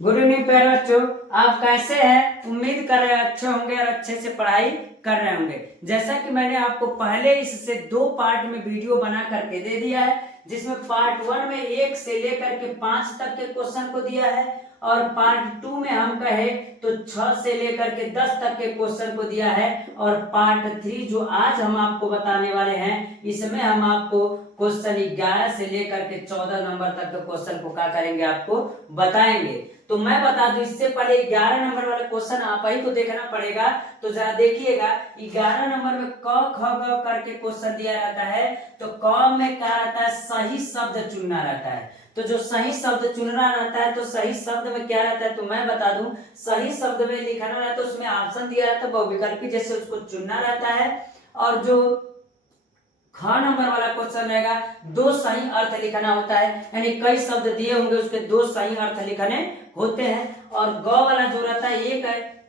Good evening प्यारे बच्चों, आप कैसे हैं? उम्मीद कर रहे हैं अच्छे होंगे और अच्छे से पढ़ाई कर रहे होंगे। जैसा कि मैंने आपको पहले इससे 2 पार्ट में वीडियो बना करके दे दिया है, जिसमें पार्ट 1 में 1 से लेकर के 5 तक के क्वेश्चन को दिया है और पार्ट 2 में हम कहे तो 6 से लेकर के 10 तक के क्वेश्चन को दिया है और पार्ट 3 जो आज हम आपको बताने वाले हैं, इसमें हम आपको क्वेश्चन 11 से लेकर के 14 नंबर तक के क्वेश्चन को क्या करेंगे, आपको बताएंगे। तो मैं बता दूं, इससे पहले 11 नंबर वाला क्वेश्चन आप ही को देखना पड़ेगा। तो जरा देखिएगा, 11 नंबर में क ख ग करके क्वेश्चन दिया रहता है। तो क में क्या रहता है? सही शब्द चुनना रहता है। तो जो सही शब्द चुनना रहता है, तो सही शब्द में क्या रहता है तो मैं बता दूं, सही शब्द में लिखना रहता है तो उसमें ऑप्शन दिया रहता है बहुविकल्पी, जैसे उसको चुनना रहता है। और जो ख नंबर वाला क्वेश्चन रहेगा, 2 सही अर्थ लिखना होता है, यानी कई शब्द दिए होंगे उसके 2 सही अर्थ लिखने होते हैं। और ग वाला जो रहता है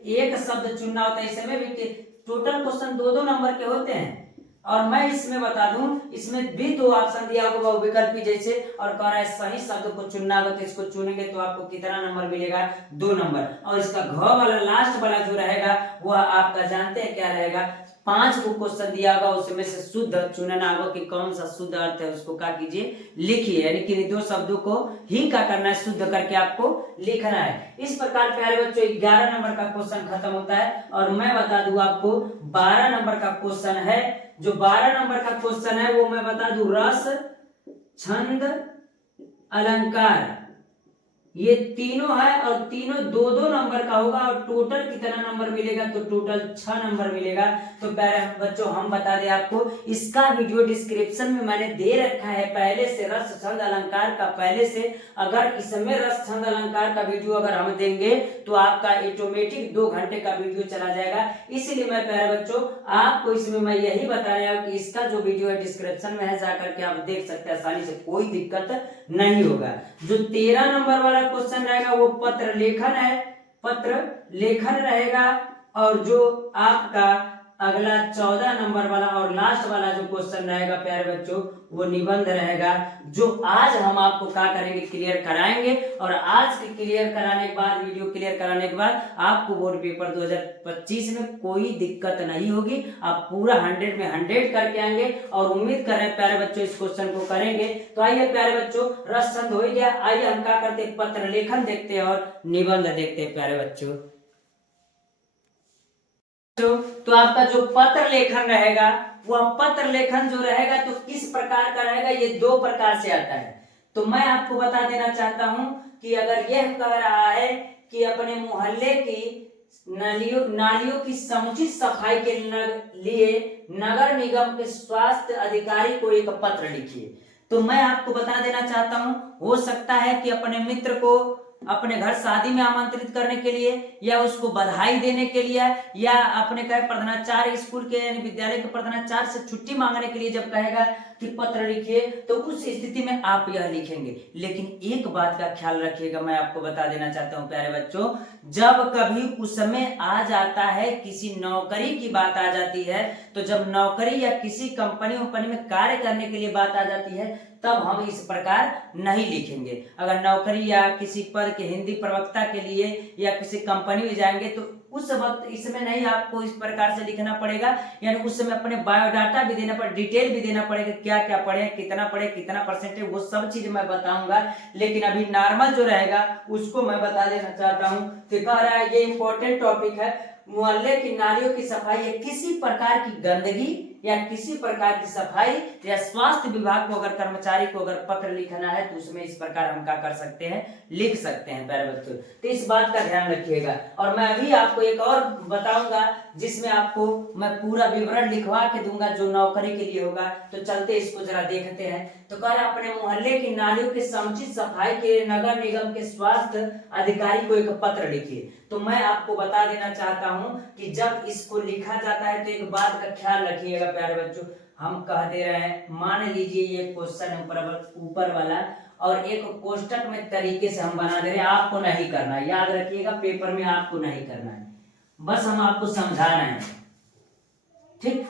एक शब्द चुनना होता है। इसमें भी टोटल क्वेश्चन 2-2 नंबर के होते हैं। और मैं इसमें बता दूं, इसमें भी 2 ऑप्शन दिया होगा विकल्पी जैसे, और कह रहा है सही शब्द को चुनना होगा। तो इसको चुनेंगे तो आपको कितना नंबर मिलेगा? 2 नंबर। और इसका घ वाला लास्ट वाला जो रहेगा वह आपका जानते हैं क्या रहेगा? 5 को क्वेश्चन दिया होगा, उसमें से शुद्ध चुनना होगा कि कौन सा शुद्ध अर्थ है, उसको क्या कीजिए, लिखिए। यानी कि 2 शब्दों को ही क्या करना है, शुद्ध करके आपको लिखना है। इस प्रकार प्यारे बच्चों 11 नंबर का क्वेश्चन खत्म होता है। और मैं बता दूं आपको 12 नंबर का क्वेश्चन है। जो 12 नंबर का क्वेश्चन है वो मैं बता दूं, रस, छंद, अलंकार, ये तीनों है और तीनों 2-2 नंबर का होगा। और टोटल कितना नंबर मिलेगा? तो टोटल 6 नंबर मिलेगा। तो प्यारे बच्चों हम बता दें आपको, इसका वीडियो डिस्क्रिप्शन में मैंने दे रखा है पहले से, रस छंद अलंकार का पहले से। अगर इसमें रस छंद अलंकार का वीडियो अगर हम देंगे तो आपका ऑटोमेटिक 2 घंटे का वीडियो चला जाएगा। इसलिए मैं प्यारे बच्चों आपको इसमें मैं यही बता रहा हूँ कि इसका जो वीडियो है डिस्क्रिप्शन में है, जाकर के आप देख सकते हैं आसानी से, कोई दिक्कत नहीं होगा। जो 13 नंबर वाला क्वेश्चन रहेगा वो पत्र लेखन है, पत्र लेखन रहेगा। और जो आपका अगला 14 नंबर वाला और लास्ट वाला जो क्वेश्चन रहेगा प्यारे बच्चों, वो निबंध रहेगा, जो आज हम आपको क्या करेंगे, क्लियर कराएंगे। और आज के क्लियर कराने के बाद, वीडियो क्लियर कराने के बाद आपको बोर्ड पेपर 2025 में कोई दिक्कत नहीं होगी। आप पूरा 100 में 100 करके आएंगे और उम्मीद कर रहे हैं प्यारे बच्चों इस क्वेश्चन को करेंगे। तो आइए प्यारे बच्चों, रस छंद हो गया, आइए हम क्या करते हैं, पत्र लेखन देखते हैं और निबंध देखते हैं प्यारे बच्चों। तो आपका जो पत्र लेखन रहेगा, वह पत्र लेखन जो रहेगा तो किस प्रकार का रहेगा, ये 2 प्रकार से आता है। तो मैं आपको बता देना चाहता हूं कि अगर यह कह रहा है कि अपने मोहल्ले की नालियों की समुचित सफाई के लिए नगर निगम के स्वास्थ्य अधिकारी को एक पत्र लिखिए। तो मैं आपको बता देना चाहता हूं, हो सकता है कि अपने मित्र को अपने घर शादी में आमंत्रित करने के लिए, या उसको बधाई देने के लिए, या अपने कहे प्रधानाचार्य स्कूल के यानी विद्यालय के प्रधानाचार्य से छुट्टी मांगने के लिए जब कहेगा कि पत्र लिखिए, तो उस स्थिति में आप यह लिखेंगे। लेकिन एक बात का ख्याल रखिएगा, मैं आपको बता देना चाहता हूं प्यारे बच्चों, जब कभी उसमें आ जाता है, किसी नौकरी की बात आ जाती है, तो जब नौकरी या किसी कंपनी में कार्य करने के लिए बात आ जाती है, तब हम इस प्रकार नहीं लिखेंगे। अगर नौकरी या किसी पद के हिंदी प्रवक्ता के लिए या किसी कंपनी में जाएंगे तो उस वक्त इसमें नहीं आपको इस प्रकार से लिखना पड़ेगा, यानी उस समय अपने बायोडाटा भी देना पड़ेगा, डिटेल भी देना पड़ेगा, क्या क्या पढ़े, कितना पढ़े, कितना परसेंटेज, वो सब चीज मैं बताऊंगा। लेकिन अभी नॉर्मल जो रहेगा उसको मैं बता देना चाहता हूँ। तो कह रहा है ये इंपॉर्टेंट टॉपिक है, मोहल्ले की नालियों की सफाई या किसी प्रकार की गंदगी या किसी प्रकार की सफाई या स्वास्थ्य विभाग को अगर कर्मचारी को अगर पत्र लिखना है तो उसमें इस प्रकार हम क्या कर सकते हैं, लिख सकते हैं प्यारे बच्चों। तो इस बात का ध्यान रखिएगा। और मैं अभी आपको एक और बताऊंगा जिसमें आपको मैं पूरा विवरण लिखवा के दूंगा जो नौकरी के लिए होगा। तो चलते इसको जरा देखते हैं। तो कह रहा अपने मोहल्ले की नालियों की समुचित सफाई के नगर निगम के स्वास्थ्य अधिकारी को एक पत्र लिखिए। तो मैं आपको बता देना चाहता हूं कि जब इसको लिखा जाता है तो एक बात का ख्याल रखिएगा प्यारे बच्चों, हम कह दे रहे हैं, मान लीजिए ये क्वेश्चन है ऊपर वाला और एक कोष्टक में तरीके से हम बना दे रहे हैं, आपको नहीं करना है, याद रखिएगा पेपर में आपको नहीं करना है, बस हम आपको समझाना है, ठीक।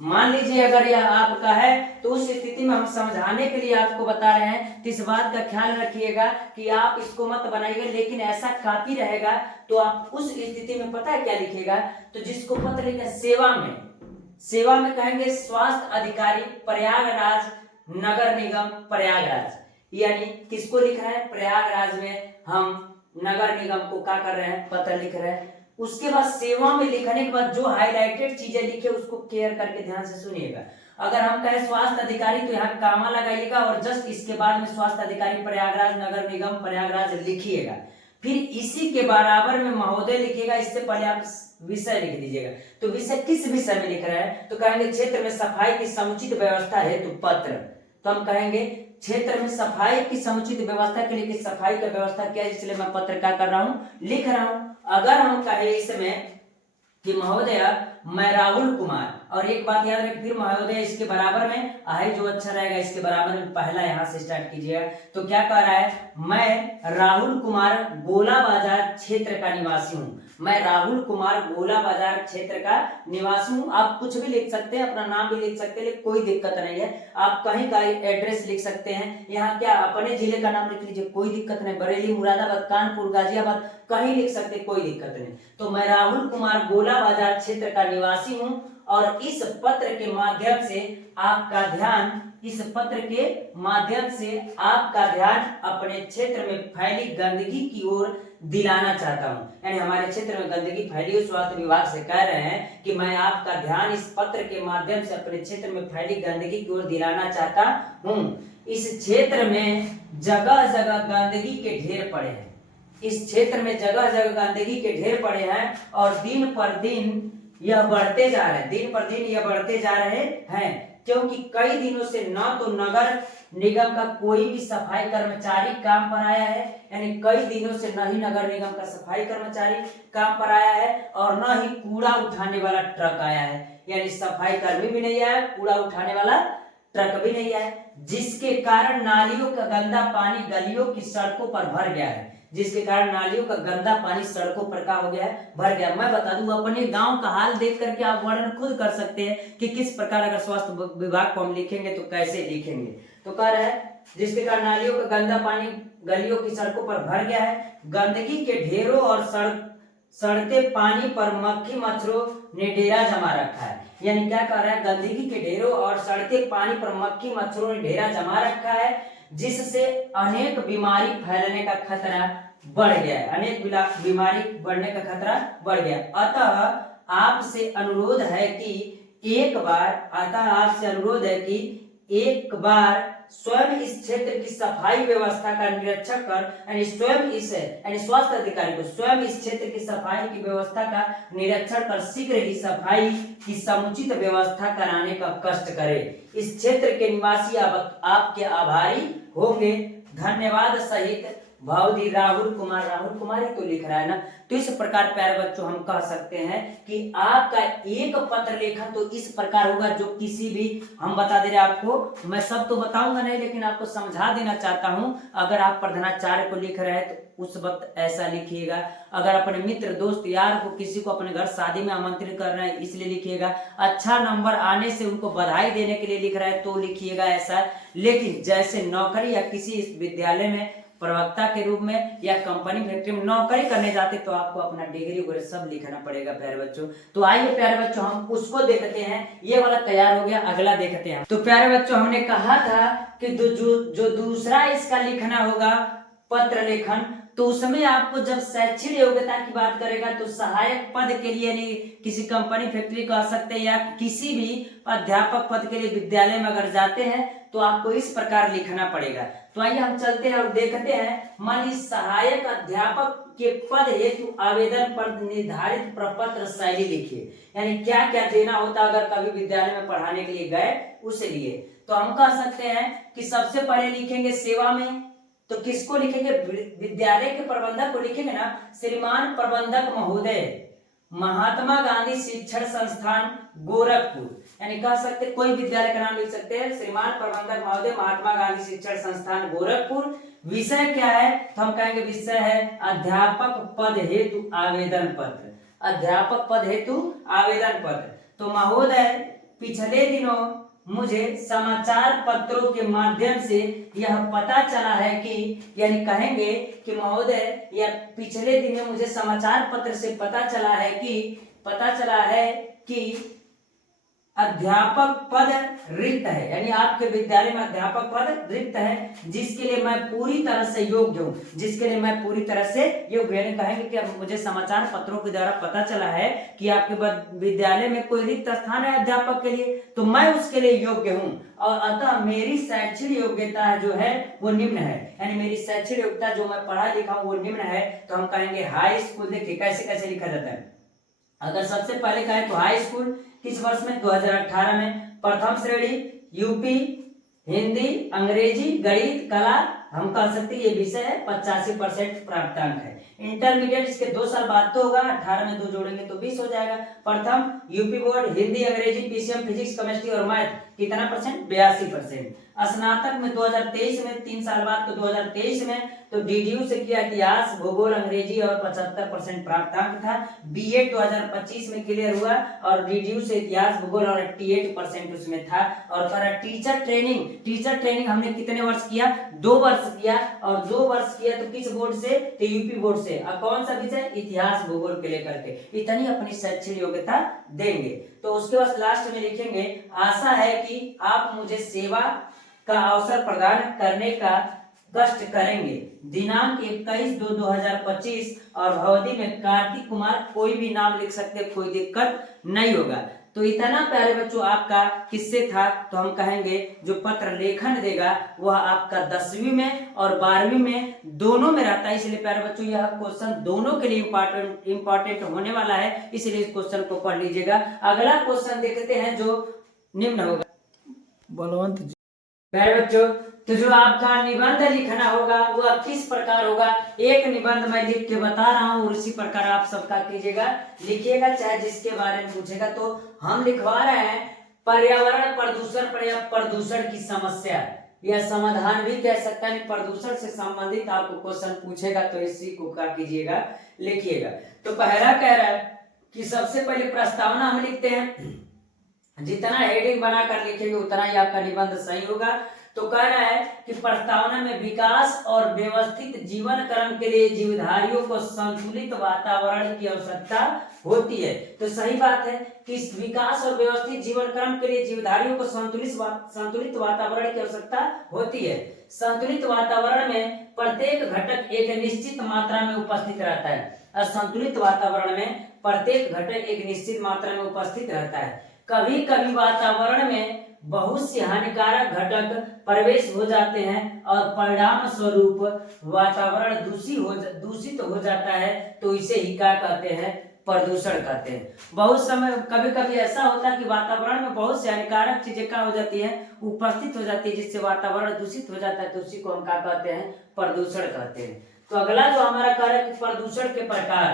मान लीजिए अगर यह आपका है तो उस स्थिति में हम समझाने के लिए आपको बता रहे हैं, तो इस बात का ख्याल रखिएगा कि आप इसको मत बनाइए, लेकिन ऐसा काफी रहेगा तो आप उस स्थिति में पता है क्या लिखिएगा, तो जिसको पत्र लिखा सेवा में कहेंगे स्वास्थ्य अधिकारी प्रयागराज नगर निगम प्रयागराज, यानी किसको लिख रहे हैं, प्रयागराज में हम नगर निगम को क्या कर रहे हैं, पत्र लिख रहे हैं। उसके बाद सेवा में लिखने के बाद जो हाईलाइटेड चीजें लिखे उसको केयर करके ध्यान से सुनिएगा। अगर हम कहें स्वास्थ्य अधिकारी तो यहाँ कामा लगाइएगा और जस्ट इसके बाद में स्वास्थ्य अधिकारी प्रयागराज नगर निगम प्रयागराज लिखिएगा। फिर इसी के बराबर में महोदय लिखिएगा, इससे पहले आप विषय लिख दीजिएगा। तो विषय किस विषय में लिख रहे हैं, तो कहेंगे क्षेत्र में सफाई की समुचित व्यवस्था हेतु पत्र। तो हम कहेंगे क्षेत्र में सफाई की समुचित व्यवस्था के लिए सफाई का व्यवस्था किया, इसलिए मैं पत्र क्या कर रहा हूँ, लिख रहा हूँ। अगर हम कहें इसमें कि महोदय मैं राहुल कुमार, और एक बात याद रखें फिर महोदय इसके बराबर में आई जो अच्छा रहेगा, इसके बराबर में पहला यहाँ से स्टार्ट कीजिएगा। तो क्या कह रहा है, मैं राहुल कुमार गोला बाजार क्षेत्र का निवासी हूँ। मैं राहुल कुमार गोला बाजार क्षेत्र का निवासी हूँ। आप कुछ भी लिख सकते हैं, अपना नाम भी लिख सकते हैं, कोई दिक्कत नहीं है। आप कहीं का एड्रेस लिख सकते हैं, यहाँ क्या अपने जिले का नाम लिख लीजिए, कोई दिक्कत नहीं। बरेली, मुरादाबाद, कानपुर, गाजियाबाद कहीं लिख सकते, कोई दिक्कत नहीं। तो मैं राहुल कुमार गोला बाजार क्षेत्र का निवासी हूँ और इस पत्र के माध्यम से आपका ध्यान अपने क्षेत्र में फैली गंदगी की ओर दिलाना चाहता हूं। यानी हमारे क्षेत्र में गंदगी फैली हो, स्वास्थ्य विभाग से कह रहे हैं कि मैं आपका ध्यान इस पत्र के माध्यम से अपने क्षेत्र में फैली गंदगी की ओर दिलाना चाहता हूं। इस क्षेत्र में जगह जगह गंदगी के ढेर पड़े हैं। इस क्षेत्र में जगह जगह गंदगी के ढेर पड़े हैं और दिन पर दिन यह बढ़ते जा रहे हैं, क्योंकि कई दिनों से न तो नगर निगम का कोई भी सफाई कर्मचारी काम पर आया है, यानी कई दिनों से न ही नगर निगम का सफाई कर्मचारी काम पर आया है और न ही कूड़ा उठाने वाला ट्रक आया है। यानी सफाई कर्मी भी नहीं आया, कूड़ा उठाने वाला ट्रक भी नहीं आया, जिसके कारण नालियों का गंदा पानी गलियों की सड़कों पर भर गया है। जिसके कारण नालियों का गंदा पानी सड़कों पर का हो गया है, भर गया। मैं बता दूं, अपने गांव का हाल देख करके आप वर्णन खुद कर सकते हैं कि किस प्रकार अगर स्वास्थ्य विभाग को हम लिखेंगे तो कैसे लिखेंगे। तो कह रहा है जिसके कारण नालियों का गंदा पानी गलियों की सड़कों पर भर गया है, गंदगी के ढेरों और सड़ते पानी पर मक्खी मच्छरों ने डेरा जमा रखा है। यानी क्या कह रहा है, गंदगी के ढेरों और सड़ते पानी पर मक्खी मच्छरों ने डेरा जमा रखा है, जिससे अनेक बीमारी फैलने का खतरा बढ़ गया है। अनेक बीमारी बढ़ने का खतरा बढ़ गया। अतः आपसे अनुरोध है कि एक बार स्वयं इस क्षेत्र की सफाई व्यवस्था का निरीक्षण कर, यानी स्वास्थ्य अधिकारी को स्वयं इस क्षेत्र की सफाई की व्यवस्था का निरीक्षण कर शीघ्र ही सफाई की समुचित व्यवस्था कराने का कष्ट करे। इस क्षेत्र के निवासी आपके आभारी होंगे। धन्यवाद सहित भावदी राहुल कुमार ही तो लिख रहा है ना। तो इस प्रकार प्यारे बच्चों हम कह सकते हैं कि आपका एक पत्र लेखन तो इस प्रकार होगा, जो किसी भी हम बता दे रहे आपको, मैं सब तो बताऊंगा नहीं लेकिन आपको समझा देना चाहता हूं। अगर आप प्रधानाचार्य को लिख रहे हैं तो उस वक्त ऐसा लिखिएगा। अगर अपने मित्र दोस्त यार को किसी को अपने घर शादी में आमंत्रित कर रहे हैं इसलिए लिखिएगा। अच्छा नंबर आने से उनको बधाई देने के लिए लिख रहे हैं तो लिखिएगा ऐसा। लेकिन जैसे नौकरी या किसी विद्यालय में प्रवक्ता के रूप में या कंपनी फैक्ट्री में नौकरी करने जाते तो आपको अपना डिग्री वगैरह सब लिखना पड़ेगा प्यारे बच्चों। तो आइए प्यारे बच्चों हम उसको देखते हैं। ये वाला तैयार हो गया, अगला देखते हैं। तो प्यारे बच्चों हमने कहा था कि जो दूसरा इसका लिखना होगा पत्र लेखन, तो उसमें आपको जब शैक्षिक योग्यता की बात करेगा तो सहायक पद के लिए, यानी किसी कंपनी फैक्ट्री कह सकते हैं या किसी भी अध्यापक पद के लिए विद्यालय में अगर जाते हैं तो आपको इस प्रकार लिखना पड़ेगा। तो आइए हम चलते हैं और देखते हैं। मान लीजिए सहायक अध्यापक के पद हेतु आवेदन पर निर्धारित प्रपत्र शैली लिखिए, यानी क्या क्या देना होता अगर कभी विद्यालय में पढ़ाने के लिए गए उसे लिए। तो हम कह सकते हैं कि सबसे पहले लिखेंगे सेवा में, तो किसको लिखेंगे, विद्यालय के प्रबंधक को लिखेंगे ना, श्रीमान प्रबंधक महोदय महात्मा गांधी शिक्षण संस्थान गोरखपुर, यानी कह सकते कोई विद्यालय का नाम लिख सकते हैं, श्रीमान प्रबंधक महोदय महात्मा गांधी शिक्षण संस्थान गोरखपुर। विषय क्या है, तो हम कहेंगे विषय है अध्यापक पद हेतु आवेदन पत्र, अध्यापक पद हेतु आवेदन पत्र। तो महोदय पिछले दिनों मुझे समाचार पत्रों के माध्यम से यह पता चला है कि, यानी कहेंगे कि महोदय, या पिछले दिनों मुझे समाचार पत्र से पता चला है कि अध्यापक पद रिक्त है, यानी आपके विद्यालय में अध्यापक पद रिक्त है, जिसके लिए मैं पूरी तरह से योग्य हूँ, यानी कहेंगे कि अब मुझे समाचार पत्रों के द्वारा पता चला है कि आपके विद्यालय में कोई रिक्त स्थान है अध्यापक के लिए, तो मैं उसके लिए योग्य हूँ, और अतः मेरी शैक्षणिक योग्यता जो है वो निम्न है, यानी मेरी शैक्षणिक योग्यता जो मैं पढ़ा लिखा हूँ वो निम्न है। तो हम कहेंगे हाई स्कूल। देखिए कैसे कैसे लिखा जाता है। अगर सबसे पहले कहें तो हाई स्कूल किस वर्ष में, 2018 में। प्रथम श्रेणी यूपी, हिंदी, अंग्रेजी, गणित, कला, हम कह सकते हैं ये विषय है, 85% प्राप्तांक है। इंटरमीडिएट इसके 2 साल बाद तो होगा, 18 में 2 जोड़ेंगे तो 20 हो जाएगा। प्रथम यूपी बोर्ड, हिंदी, अंग्रेजी, पीसीएम, फिजिक्स, केमिस्ट्री और मैथ कितना परसेंट, 82%। स्नातक में 2023 में 3 साल बाद तो 2023 में तो डीडीयू से किया इतिहास, भूगोल, अंग्रेजी और 75% प्राप्तांक था। बीएड 2025 में क्लियर हुआ और डीडीयू से इतिहास, भूगोल और 88% उसमें था। और टीचर ट्रेनिंग हमने कितने वर्ष किया, 2 वर्ष किया, और 2 वर्ष किया तो किस बोर्ड से, तो यूपी बोर्ड से। अब कौन सा विषय, इतिहास, भूगोल के लेकर के। इतनी अपनी शैक्षणिक योग्यता देंगे। तो उसके बाद लास्ट में लिखेंगे, आशा है कि आप मुझे सेवा का अवसर प्रदान करने का कष्ट करेंगे। दिनांक 21/2/2025 और अवधि में कार्तिक कुमार, कोई भी नाम लिख सकते, कोई दिक्कत नहीं होगा। तो इतना प्यारे बच्चों आपका किससे था, तो हम कहेंगे जो पत्र लेखन देगा वह आपका 10वीं में और 12वीं में दोनों में रहता है। इसलिए प्यारे बच्चों यह क्वेश्चन दोनों के लिए इंपॉर्टेंट होने वाला है, इसलिए इस क्वेश्चन को पढ़ लीजिएगा। अगला क्वेश्चन देखते हैं जो निम्न होगा। बलवंत जी। प्यारे बच्चों, तो जो आपका निबंध लिखना होगा वह किस प्रकार होगा, एक निबंध मैं लिख के बता रहा हूँ और उसी प्रकार आप सबका कीजिएगा, लिखिएगा, चाहे जिसके बारे में पूछेगा। तो हम लिखवा रहे हैं पर्यावरण प्रदूषण की समस्या, या समाधान भी कह सकता है। प्रदूषण से संबंधित आपको क्वेश्चन पूछेगा तो इसी को क्या कीजिएगा, लिखिएगा। तो पहला कह रहा है कि सबसे पहले प्रस्तावना हम लिखते हैं, जितना हेडिंग बनाकर लिखेंगे उतना ही आपका निबंध सही होगा। तो कह रहा है कि प्रस्तावना में विकास और व्यवस्थित जीवन क्रम के लिए जीवधारियों को संतुलित वातावरण की आवश्यकता होती है। तो सही बात है कि विकास और व्यवस्थित जीवन क्रम के लिए जीवधारियों को संतुलित वातावरण की आवश्यकता होती है। संतुलित वातावरण में प्रत्येक घटक एक निश्चित मात्रा में उपस्थित रहता है। असंतुलित वातावरण में प्रत्येक घटक एक निश्चित मात्रा में उपस्थित रहता है। कभी कभी वातावरण में बहुत से हानिकारक घटक प्रवेश हो जाते हैं और परिणाम स्वरूप वातावरण दूषित हो जाता है, तो इसे ही क्या कहते हैं, प्रदूषण कहते हैं। बहुत समय कभी कभी ऐसा होता है कि वातावरण में बहुत से हानिकारक चीजें क्या हो जाती है, उपस्थित हो जाती है, जिससे वातावरण दूषित हो जाता है, तो उसी को हम क्या कहते हैं, प्रदूषण कहते हैं। तो अगला जो हमारा कार्य है प्रदूषण के प्रकार,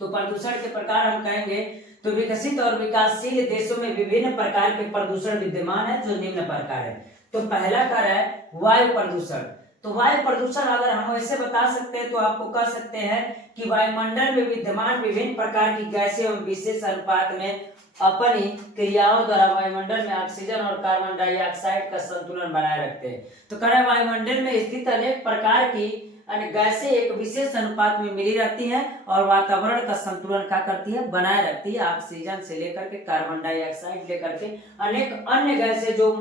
तो प्रदूषण के प्रकार हम कहेंगे तो विकसित और विकासशील देशों में विभिन्न प्रकार के प्रदूषण विद्यमान है, जो निम्न प्रकार है। तो पहला कार्य है वायु प्रदूषण। तो वायु प्रदूषण अगर हम ऐसे बता सकते हैं तो आपको कह सकते हैं कि वायुमंडल में विद्यमान विभिन्न प्रकार की गैसें एवं विशेष अनुपात में अपनी क्रियाओं द्वारा वायुमंडल में ऑक्सीजन और कार्बन डाइऑक्साइड का संतुलन बनाए रखते हैं। तो कह रहे वायुमंडल में स्थित अनेक प्रकार की गैसें एक विशेष अनुपात में मिली रहती हैं और वातावरण का संतुलन क्या करती है, बनाए रखती है। ऑक्सीजन से लेकर के कार्बन डाइऑक्साइड लेकर के अनेक अन्य गैसें जो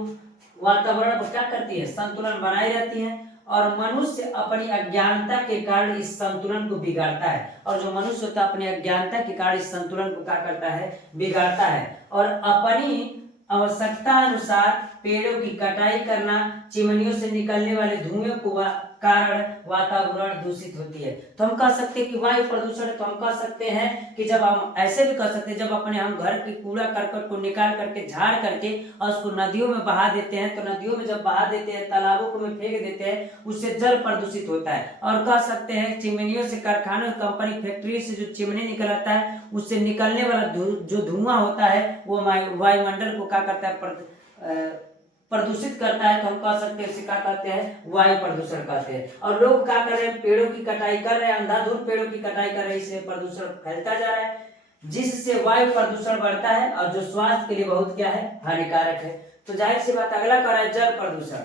वातावरण को क्या करती है, संतुलन बनाए रहती हैं। और मनुष्य अपनी अज्ञानता के कारण इस संतुलन को बिगाड़ता है, और जो मनुष्य होता है अपनी अज्ञानता के कारण इस संतुलन को क्या करता है, बिगाड़ता है। और अपनी आवश्यकता अनुसार पेड़ों की कटाई करना, चिमनियों से निकलने वाले धुएं को कारण वातावरण दूषित होती है। तो हम कह सकते हैं कि वायु प्रदूषण, तो हम कह सकते हैं कि जब हम ऐसे भी कर सकते हैं, जब अपने हम घर के कूड़ा करकट को निकाल करके झाड़ करके और उसको नदियों में बहा देते हैं, तो नदियों में जब बहा देते हैं, तालाबों को में फेंक देते हैं, उससे जल प्रदूषित होता है। और कह सकते हैं चिमनियों से, कारखानों, कंपनी, फैक्ट्री से जो चिमनी निकल आता है, उससे निकलने वाला जो धुआं होता है वो वायुमंडल को क्या करता है, प्रदूषित करता है। तो हम कह सकते हैं इसे क्या कहते हैं, वायु प्रदूषण कहते हैं। और लोग क्या कर रहे हैं, पेड़ों की कटाई कर रहे हैं, अंधाधुंध पेड़ों की कटाई कर रहे हैं, इसलिए प्रदूषण फैलता जा रहा है। जिससे वायु प्रदूषण बढ़ता है और जो स्वास्थ्य के लिए बहुत क्या है, हानिकारक है। तो जाहिर सी बात अगला कर रहा है जल प्रदूषण।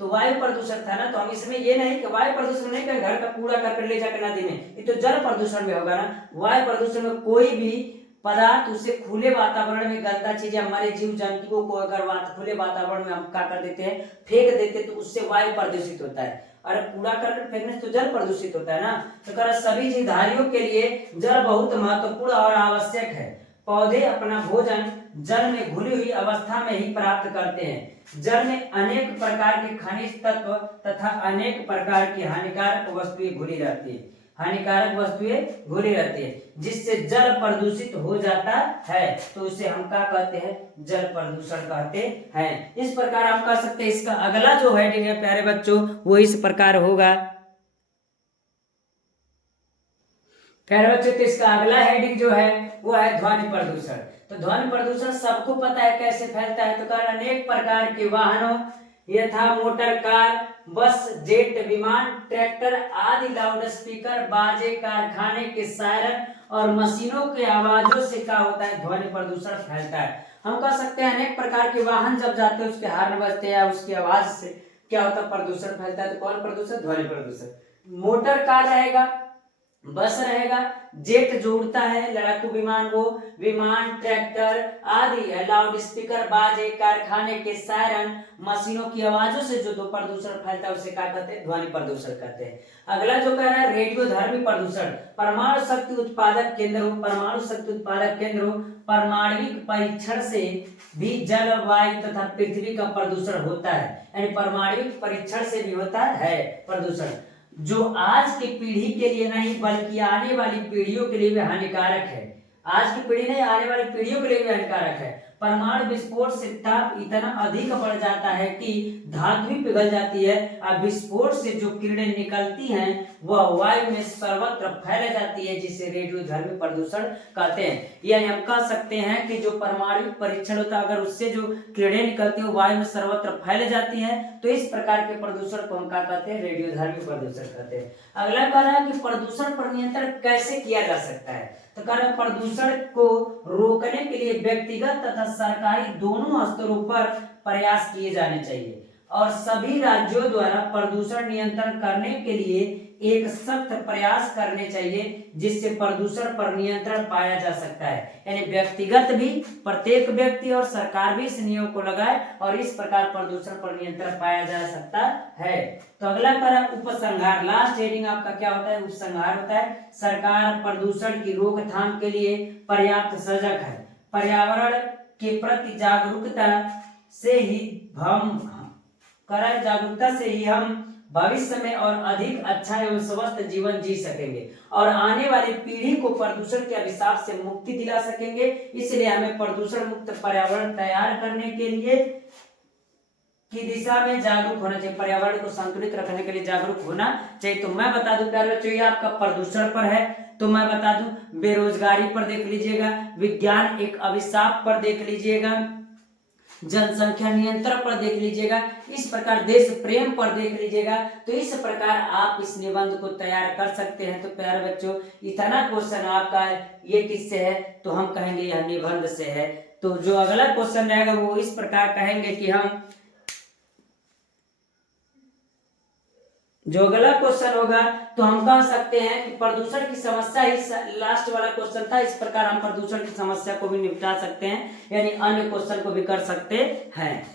तो वायु प्रदूषण था ना, तो हम इसमें ये नहीं कि वायु प्रदूषण नहीं करें घर का कूड़ा करके ले जाकर नदी में, ये तो जल प्रदूषण में होगा ना। वायु प्रदूषण में कोई भी पदार्थ उसे खुले वातावरण में गंदा चीजें हमारे जीव जंतुओं को अगर खुले वातावरण में हम क्या कर देते हैं, फेंक देते, तो उससे वायु प्रदूषित होता है। अरे कूड़ा करकट फेंकने से तो जल प्रदूषित होता है ना। तो कह रहा सभी जीवधारियों के लिए जल बहुत महत्वपूर्ण और आवश्यक है। पौधे अपना भोजन जल में घुली हुई अवस्था में ही प्राप्त करते हैं। जल में अनेक प्रकार के खनिज तत्व तथा अनेक प्रकार की हानिकारक वस्तुएं घुली रहती है, जिससे जल प्रदूषित हो जाता है। तो उसे हम क्या कहते हैं, जल प्रदूषण कहते हैं। इस प्रकार हम कह सकते हैं। इसका अगला जो हेडिंग है प्यारे बच्चों वो इस प्रकार होगा। प्यारे बच्चों तो इसका अगला हेडिंग जो है वो है ध्वनि प्रदूषण। तो ध्वनि प्रदूषण सबको पता है कैसे फैलता है। तो कारण अनेक प्रकार के वाहनों यथा मोटर कार, बस, जेट विमान, ट्रैक्टर आदि लाउड स्पीकर, बाजे, कारखाने के सायरन और मशीनों के आवाजों से क्या होता है, ध्वनि प्रदूषण फैलता है। हम कह सकते हैं अनेक प्रकार के वाहन जब जाते हैं उसके हॉर्न बजते हैं या उसकी आवाज से क्या होता है, प्रदूषण फैलता है। तो कौन प्रदूषण, ध्वनि प्रदूषण। मोटर कार रहेगा, बस रहेगा, जेट जो उड़ता है लड़ाकू विमान वो, विमान, ट्रैक्टर आदि, लाउड स्पीकर, बाजे, कारखाने के सायरन, मशीनों की आवाजों से जो प्रदूषण फैलता है उसे क्या कहते हैं, ध्वनि प्रदूषण कहते हैं। अगला जो कह रहा है रेडियोधर्मी प्रदूषण। परमाणु शक्ति उत्पादक केंद्र परमाणविक परीक्षण से भी जल, वायु तथा पृथ्वी का प्रदूषण होता है। यानी परमाणविक परीक्षण से भी होता है प्रदूषण, जो आज की पीढ़ी के लिए नहीं बल्कि आने वाली पीढ़ियों के लिए भी हानिकारक है। आज की पीढ़ी नहीं, आने वाली पीढ़ियों के लिए भी हानिकारक है। परमाणु विस्फोट से ताप इतना अधिक बढ़ जाता है कि धातु भी पिघल जाती है। अब विस्फोट से जो किरणें निकलती हैं वह वायु में सर्वत्र फैल जाती है, जिसे रेडियोधर्मी प्रदूषण कहते हैं। यानी हम कह सकते हैं कि जो परमाणु परीक्षण होता है अगर उससे जो किरणें निकलती है वायु में सर्वत्र फैल जाती है, तो इस प्रकार के प्रदूषण को हम क्या कहते हैं, रेडियोधर्मी प्रदूषण कहते हैं। अगला कह रहा है कि प्रदूषण पर नियंत्रण कैसे किया जा सकता है। तो कह रहा है प्रदूषण को रोकने के लिए व्यक्तिगत तथा सरकारी दोनों स्तरों पर प्रयास किए जाने चाहिए और सभी राज्यों द्वारा प्रदूषण नियंत्रण करने के लिए एक सख्त प्रयास करने चाहिए, जिससे प्रदूषण पर नियंत्रण पाया जा सकता है। यानी व्यक्तिगत भी प्रत्येक व्यक्ति और सरकार भी इस नियम को लगाए और इस प्रकार प्रदूषण पर नियंत्रण पाया जा सकता है। तो अगला करा उपसंहार। लास्ट हेडिंग आपका क्या होता है, उपसंहार होता है। सरकार प्रदूषण की रोकथाम के लिए पर्याप्त सजग है। पर्यावरण के प्रति जागरूकता से ही हम भविष्य में और अधिक अच्छा एवं स्वस्थ जीवन जी सकेंगे और आने वाली पीढ़ी को प्रदूषण के अभिशाप से मुक्ति दिला सकेंगे। इसलिए हमें प्रदूषण मुक्त पर्यावरण तैयार करने के लिए की दिशा में जागरूक होना चाहिए। पर्यावरण को संतुलित रखने के लिए जागरूक होना चाहिए। तो मैं बता दूं प्यारे बच्चों, ये आपका प्रदूषण पर है। तो मैं बता दूं बेरोजगारी पर देख लीजिएगा, विज्ञान एक अभिशाप पर देख लीजिएगा, जनसंख्या नियंत्रण पर देख लीजिएगा, इस प्रकार देश प्रेम पर देख लीजिएगा। तो इस प्रकार आप इस निबंध को तैयार कर सकते हैं। तो प्यारे बच्चों इतना क्वेश्चन आपका ये किससे है, तो हम कहेंगे यह निबंध से है। तो जो अगला क्वेश्चन रहेगा वो इस प्रकार कहेंगे कि हम जो अगला क्वेश्चन होगा तो हम कह सकते हैं कि प्रदूषण की समस्या ही लास्ट वाला क्वेश्चन था। इस प्रकार हम प्रदूषण की समस्या को भी निपटा सकते हैं, यानी अन्य क्वेश्चन को भी कर सकते हैं।